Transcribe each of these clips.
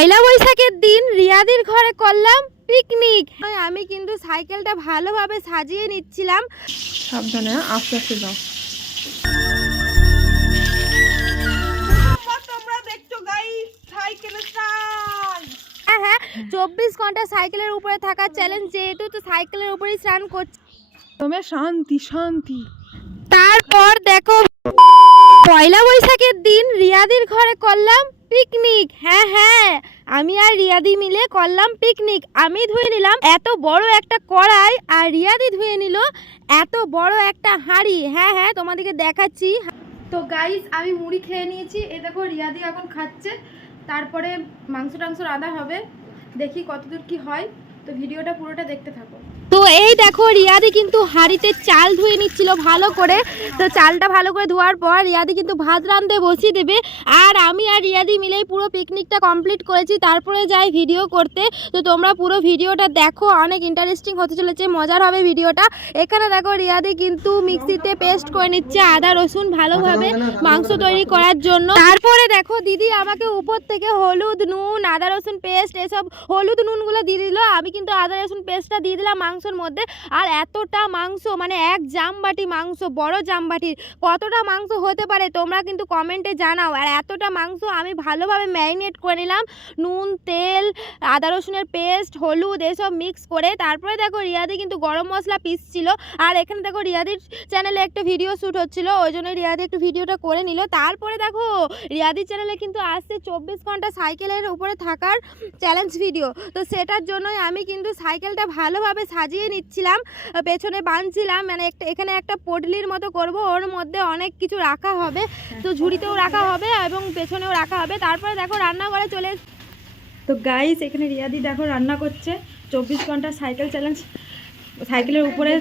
পয়লা বৈশাখের দিন রিয়াদির ঘরে করলাম পিকনিক। আমি কিন্তু সাইকেলটা ভালোভাবে সাজিয়ে নিচ্ছিলাম। সাবধানে, আস্তে আস্তে যাও। তোমরা দেখছো গাইস সাইকেলের স্টাইল। হ্যাঁ 24 ঘন্টা সাইকেলের উপরে থাকার চ্যালেঞ্জ, যেহেতু তো সাইকেলের উপরেই স্নান করছি। তুমি শান্তি শান্তি। তারপর দেখো পয়লা বৈশাখের দিন রিয়াদির ঘরে করলাম পিকনিক। হ্যাঁ আমি আর রিয়াদি মিলে করলাম পিকনিক। আমি ধুয়ে নিলাম এত বড় একটা কড়াই, আর রিয়াদি ধুয়ে নিল এত বড় একটা হাঁড়ি। হ্যাঁ তোমাদেরকে দেখাচ্ছি। তো গাইস আমি মুড়ি খেয়ে নিয়েছি, এই দেখো রিয়াদি এখন খাচ্ছে। তারপরে মাংস টাংস রাঁধা হবে, দেখি কতদূর কি হয়। তো ভিডিওটা পুরোটা দেখতে থাকো। তো এই দেখো রিয়াদি কিন্তু হাঁড়িতে চাল ধুয়ে নিচ্ছিল ভালো করে। তো চালটা ভালো করে ধোয়ার পর রিয়াদি কিন্তু ভাত রাঁধতে বসিয়ে দেবে। আর আমি আর রিয়াদি মিলেই পুরো পিকনিকটা কমপ্লিট করেছি, তারপরে যাই ভিডিও করতে। তো তোমরা পুরো ভিডিওটা দেখো, অনেক ইন্টারেস্টিং হতে চলেছে, মজার হবে ভিডিওটা। এখানে দেখো রিয়াদি কিন্তু মিক্সিতে পেস্ট করে নিচ্ছে আদা রসুন ভালোভাবে মাংস তৈরি করার জন্য। তারপরে দেখো দিদি আমাকে উপর থেকে হলুদ নুন আদা রসুন পেস্ট এসব হলুদ নুনগুলো দিয়ে দিল। আমি কিন্তু আদা রসুন পেস্টটা দিয়ে দিলাম মাংসের মধ্যে। আর এতটা মাংস, মানে এক জামবাটি মাংস, বড় জামবাটির। কতটা মাংস হতে পারে তোমরা কিন্তু কমেন্টে জানাও। আর এতটা মাংস আমি ভালোভাবে ম্যারিনেট করে নিলাম, নুন তেল আদা রসুনের পেস্ট হলুদ এসব মিক্স করে। তারপরে দেখো রিয়াদি কিন্তু গরম মশলা পিসছিল। আর এখানে দেখো রিয়াদির চ্যানেলে একটা ভিডিও শ্যুট হচ্ছিল, ওই জন্য রিয়াদি একটু ভিডিওটা করে নিল। তারপরে দেখো রিয়াদির চ্যানেলে কিন্তু আসছে 24 ঘন্টা সাইকেলের উপরে থাকার চ্যালেঞ্জ ভিডিও। তো সেটার জন্যই আমি কিন্তু সাইকেলটা ভালোভাবে সাজিয়ে নিচ্ছিলাম, পেছনে বাঁধছিলাম। মানে এখানে একটা পটলির মতো করব, ওর মধ্যে অনেক কিছু রাখা হবে। তো ঝুড়িতেও রাখা হবে এবং পেছনেও রাখা হবে। তারপরে দেখো রান্নাঘরে চলে। তো গাইস এখানে রিয়াদি দেখো রান্না করছে, 24 ঘন্টা সাইকেল চ্যালেঞ্জ, সাইকেলের উপরে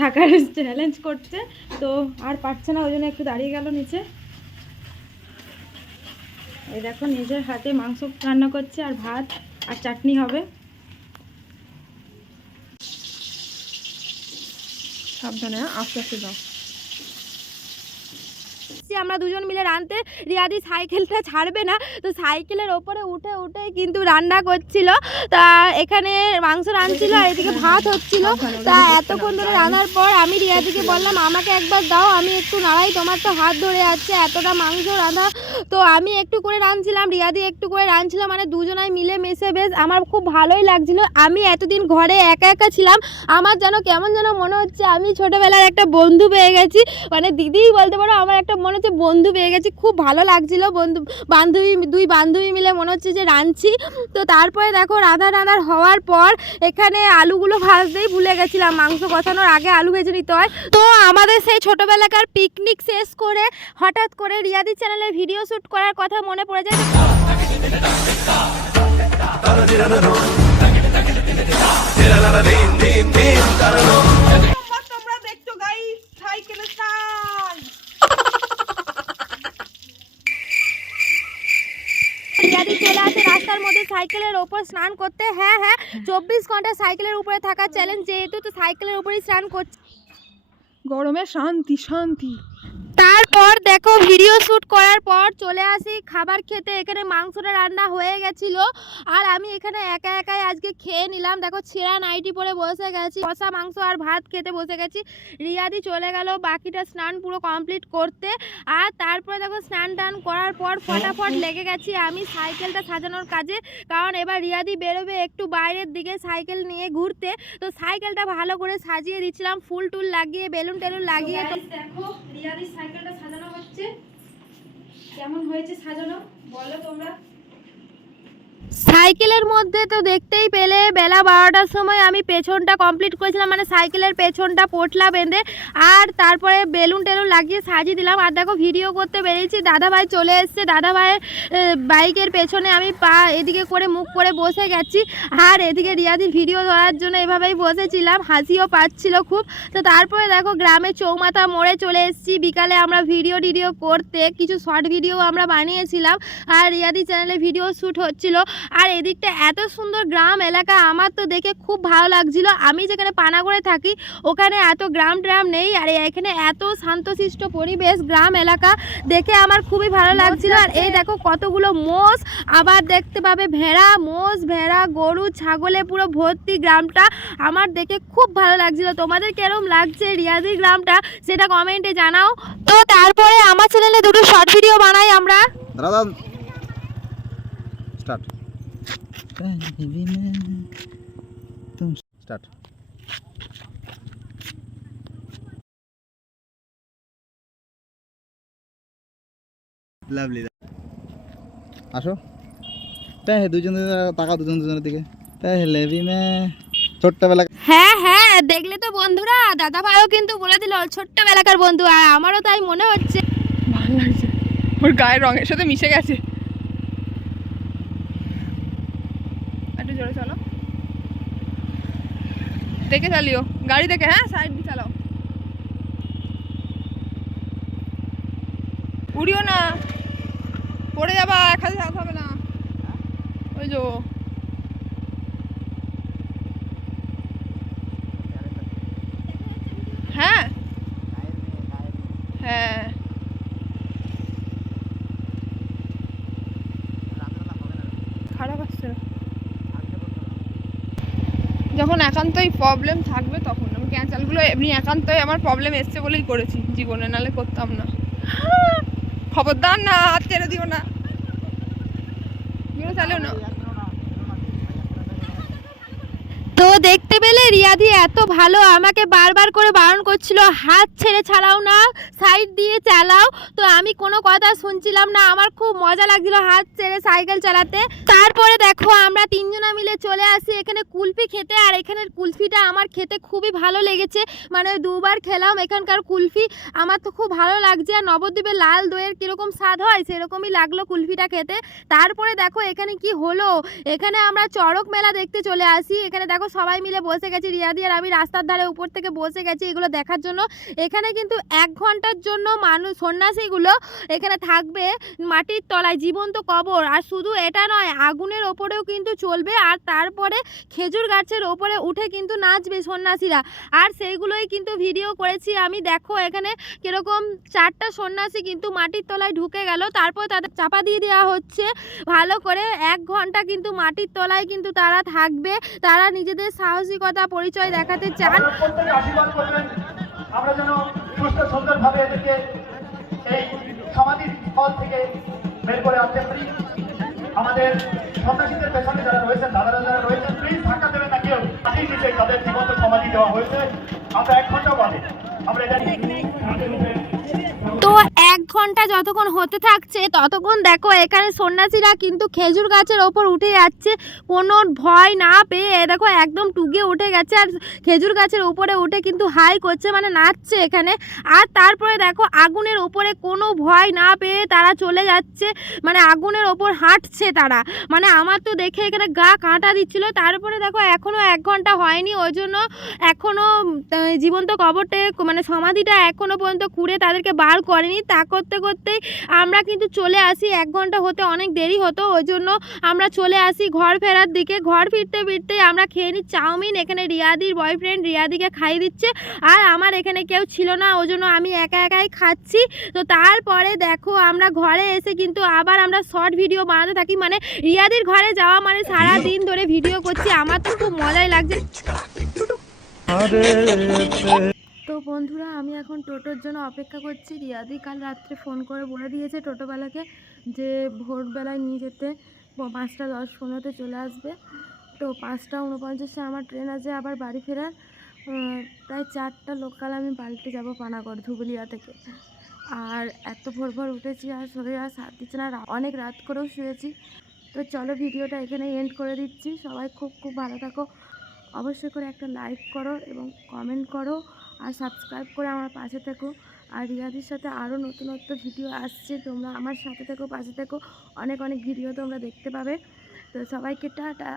থাকার চ্যালেঞ্জ করছে। তো আর পারছে না, ওই জন্য একটু দাঁড়িয়ে গেল নিচে। এই দেখো নিজের হাতে মাংস রান্না করছে, আর ভাত আর চাটনি হবে। সাবধানে, আস্তে আস্তে যাও। আমরা দুজন মিলে রাঁধতে, রিয়াদি সাইকেলটা ছাড়বে না। তো সাইকেলের ওপরে উঠে উঠে কিন্তু রান্না করছিল। তা এখানে মাংস রাঁধছিল আর এদিকে ভাত হচ্ছিল। তা এতক্ষণ ধরে রান্নার পর আমি রিয়াদিকে বললাম আমাকে একবার দাও, আমি একটু নাড়াই, তোমার তো হাত ধরে যাচ্ছে এতটা মাংস রাঁধা। তো আমি একটু করে রাঁধছিলাম, রিয়াদি একটু করে রাঁধছিল, মানে দুজনাই মিলে মিশে বেশ আমার খুব ভালোই লাগছিল। আমি এতদিন ঘরে একা একা ছিলাম, আমার যেন কেমন যেন মনে হচ্ছে আমি ছোটোবেলার একটা বন্ধু পেয়ে গেছি। মানে দিদিই বলতে পারো, আমার একটা মনে হচ্ছে বন্ধু পেয়ে গেছি, খুব ভালো লাগছিল। দুই বান্ধবী মিলে মনে হচ্ছে যে রাঁধছি। তো তারপরে দেখো রান্নার হওয়ার পর এখানে আলুগুলো ভাজতেই ভুলে গেছিলাম, মাংস কষানোর আগে আলু ভেজে নিতে হয়। তো আমাদের সেই ছোটোবেলাকার পিকনিক শেষ করে হঠাৎ করে রিয়াদি চ্যানেলে ভিডিও শ্যুট করার কথা মনে পড়ে যায়। তোমরা দেখছো গাইস সাইকেলের স্টাইল। রিয়াদি চলে আসে রাস্তার মধ্যে সাইকেলের ওপর স্নান করতে। হ্যাঁ 24 ঘন্টা সাইকেলের উপরে থাকার চ্যালেঞ্জ, যেহেতু তো সাইকেলের উপরেই স্নান করছে। গরমে শান্তি শান্তি। তারপর দেখো ভিডিও শ্যুট করার পর চলে আসি খাবার খেতে। এখানে মাংসটা রান্না হয়ে গেছিল, আর আমি এখানে একা একাই আজকে খেয়ে নিলাম। দেখো ছেঁড়া নাইটি পরে বসে গেছি, কষা মাংস আর ভাত খেতে বসে গেছি। রিয়াদি চলে গেল বাকিটা স্নান পুরো কমপ্লিট করতে। আর তারপরে দেখো স্নান টান করার পর ফটাফট লেগে গেছি আমি সাইকেলটা সাজানোর কাজে, কারণ এবার রিয়াদি বেরোবে একটু বাইরের দিকে সাইকেল নিয়ে ঘুরতে। তো সাইকেলটা ভালো করে সাজিয়ে দিচ্ছিলাম, ফুল টুল লাগিয়ে বেলুন টেলুন লাগিয়ে। দেখো রিয়াদি সাইকেলটা সাজানো হচ্ছে, কেমন হয়েছে সাজানো বলো তোমরা। সাইকেলের মধ্যে তো দেখতেই পেলে বেলা 12টার সময় আমি পেছনটা কমপ্লিট করেছিলাম, মানে সাইকেলের পেছনটা পোটলা বেঁধে, আর তারপরে বেলুন টেলুন লাগিয়ে সাজিয়ে দিলাম। আর দেখো ভিডিও করতে বেরিয়েছি, দাদাভাই চলে এসছে। দাদাভাইয়ের বাইকের পেছনে আমি পা এদিকে করে মুখ করে বসে গেছি, আর এদিকে রিয়াদির ভিডিও ধরার জন্য এভাবেই বসেছিলাম, হাসিও পাচ্ছিল খুব। তো তারপরে দেখো গ্রামে চৌমাথা মোড়ে চলে এসেছি। বিকালে আমরা ভিডিও করতে কিছু শর্ট ভিডিও আমরা বানিয়েছিলাম, আর রিয়াদি চ্যানেলে ভিডিও শ্যুট হচ্ছিল। আর এদিকটা এত সুন্দর গ্রাম এলাকা, আমার তো দেখে খুব ভালো লাগছিল। আমি যেখানে পানাগড়ে থাকি ওখানে এত গ্রাম ট্রাম নেই, আর এখানে এত শান্তশিষ্ট পরিবেশ গ্রাম এলাকা দেখে আমার খুবই ভালো লাগছিল। আর এই দেখো কতগুলো মোষ, আবার দেখতে পাবে ভেড়া, মোষ ভেড়া গরু ছাগলে পুরো ভর্তি গ্রামটা, আমার দেখে খুব ভালো লাগছিল। তোমাদের কেরম লাগছে রিয়াদির গ্রামটা সেটা কমেন্টে জানাও। তো তারপরে আমার চ্যানেলে দুটো শর্ট ভিডিও বানাই আমরা। দাদা স্টার্ট স্টার্ট লাভলি আসো। তাই দুজন তাকাও দুজনের দিকে। তাই লেবি মে ছোট্টবেলা। হ্যাঁ হ্যাঁ, দেখলে তো বন্ধুরা, দাদা ভাইও কিন্তু বলে দিল ছোট্টবেলাকার বন্ধু, আর আমারও তাই মনে হচ্ছে। ভালো লাগছে, ওর গায়ের রঙের সাথে মিশে গেছে। একটু জোরে চলো, দেখে চালিও গাড়ি দেখে, হ্যাঁ সাইড দিয়ে চালাও, উড়িও না, পড়ে যাবা, এক হাতে হাত হবে না। ওই যো হ্যাঁ হ্যাঁ, খারাপ আসছে না। যখন একান্তই প্রবলেম থাকবে তখন আমি ক্যান্সেলগুলো এমনি একান্তই আমার প্রবলেম এসছে বলেই করেছি জীবনে, নালে করতাম না। খবরদার না, হাত ছেড়ে দিও না, চালিও না। তো দেখতে পেলে রিয়াদি এত ভালো, আমাকে বারবার করে বারণ করছিল হাত ছেড়ে চালাও না, সাইড দিয়ে চালাও। তো আমি কোনো কথা শুনছিলাম না, আমার খুব মজা লাগছিল হাত ছেড়ে সাইকেল চালাতে। তারপরে দেখো আমরা তিনজনা মিলে চলে আসি এখানে কুলফি খেতে, আর এখানের কুলফিটা আমার খেতে খুবই ভালো লেগেছে, মানে দুবার খেলাম এখানকার কুলফি, আমার তো খুব ভালো লাগছে। আর নবদ্বীপের লাল দইয়ের কীরকম স্বাদ হয় সেরকমই লাগলো কুলফিটা খেতে। তারপরে দেখো এখানে কি হলো, এখানে আমরা চড়ক মেলা দেখতে চলে আসি। এখানে দেখো সবাই মিলে বসে গেছি, রিয়াদি আর আমি রাস্তার ধারে উপর থেকে বসে গেছি এগুলো দেখার জন্য। এখানে কিন্তু 1 ঘন্টার জন্য মানুষ সন্ন্যাসীগুলো এখানে থাকবে মাটির তলায়, জীবন্ত কবর। আর শুধু এটা নয়, আগুনের ওপরেও কিন্তু চলবে, আর তারপরে খেজুর গাছের ওপরে উঠে কিন্তু নাচবে সন্ন্যাসীরা, আর সেইগুলোই কিন্তু ভিডিও করেছি আমি। দেখো এখানে কিরকম 4টা সন্ন্যাসী কিন্তু মাটির তলায় ঢুকে গেল, তারপর তাদের চাপা দিয়ে দেওয়া হচ্ছে ভালো করে। 1 ঘন্টা কিন্তু মাটির তলায় কিন্তু তারা থাকবে, তারা নিজেদের সাহসিকতা পরিচয় দেখাতে চান। আশীর্বাদ করবেন আমরা যেন সুস্থ সুন্দরভাবে এদেরকে এই সমাধির স্থল থেকে বের করে আনতে পারি। আমাদের সন্ন্যাসীদের পেছনে যারা রয়েছেন, দাদারা যারা রয়েছেন, প্লিজ ধাক্কা দেবেন না কেউ। মাটির নিচে তাদের জীবন্ত সমাধি দেওয়া হয়েছে। আমরা 1 ঘন্টা বাদে আমরা এটা তো 1 ঘন্টা যতক্ষণ হতে থাকছে ততক্ষণ দেখো এখানে সন্ন্যাসীরা কিন্তু খেজুর গাছের ওপর উঠে যাচ্ছে কোনো ভয় না পেয়ে। দেখো একদম টুগে উঠে গেছে, আর খেজুর গাছের উপরে উঠে কিন্তু হাই করছে, মানে নাচছে এখানে। আর তারপরে দেখো আগুনের ওপরে কোনো ভয় না পেয়ে তারা চলে যাচ্ছে, মানে আগুনের ওপর হাঁটছে তারা, মানে আমার তো দেখে এখানে গা কাঁটা দিচ্ছিল। তারপরে দেখো এখনও 1 ঘন্টা হয়নি, ওই জন্য এখনও জীবন্ত কবরটা মানে সমাধিটা এখনও পর্যন্ত খুঁড়ে তাদেরকে বার করেনি। তা করতে করতেই আমরা কিন্তু চলে আসি, 1 ঘন্টা হতে অনেক দেরি হতো, ওই জন্য আমরা চলে আসি ঘর ফেরার দিকে। ঘর ফিরতে ফিরতেই আমরা খেয়ে নিই চাউমিন, এখানে রিয়াদির বয়ফ্রেন্ড রিয়াদিকে খাইয়ে দিচ্ছে, আর আমার এখানে কেউ ছিল না, ওই জন্য আমি একা একাই খাচ্ছি। তো তারপরে দেখো আমরা ঘরে এসে কিন্তু আবার আমরা শর্ট ভিডিও বানাতে থাকি, মানে রিয়াদির ঘরে যাওয়া মানে সারা দিন ধরে ভিডিও করছি, আমার তো খুব মজাই লাগছে। তো বন্ধুরা আমি এখন টোটোর জন্য অপেক্ষা করছি। রিয়াদি কাল রাত্রে ফোন করে বলে দিয়েছে টোটোবেলাকে যে ভোরবেলায় নিয়ে যেতে, 5টা 10-15 চলে আসবে। তো 5টা 49 আমার ট্রেন আছে আবার বাড়ি ফেরার, প্রায় 4টা লোকাল আমি পাল্টে যাব পানাগড় ধুবুলিয়া থেকে। আর এত ভোর ভোর উঠেছি আর শরীর আর সাথ দিচ্ছে না, অনেক রাত করেও শুয়েছি। তো চলো ভিডিওটা এখানে এন্ড করে দিচ্ছি। সবাই খুব খুব ভালো থাকো, অবশ্যই করে একটা লাইক করো এবং কমেন্ট করো, আর সাবস্ক্রাইব করে আমার পাশে থেকো। আর রিয়াদির সাথে আরও নতুনত্ব ভিডিও আসছে, তোমরা আমার সাথে থেকো, পাশে থেকো, অনেক অনেক ভিডিও তোমরা দেখতে পাবে। তো সবাইকে টাটা।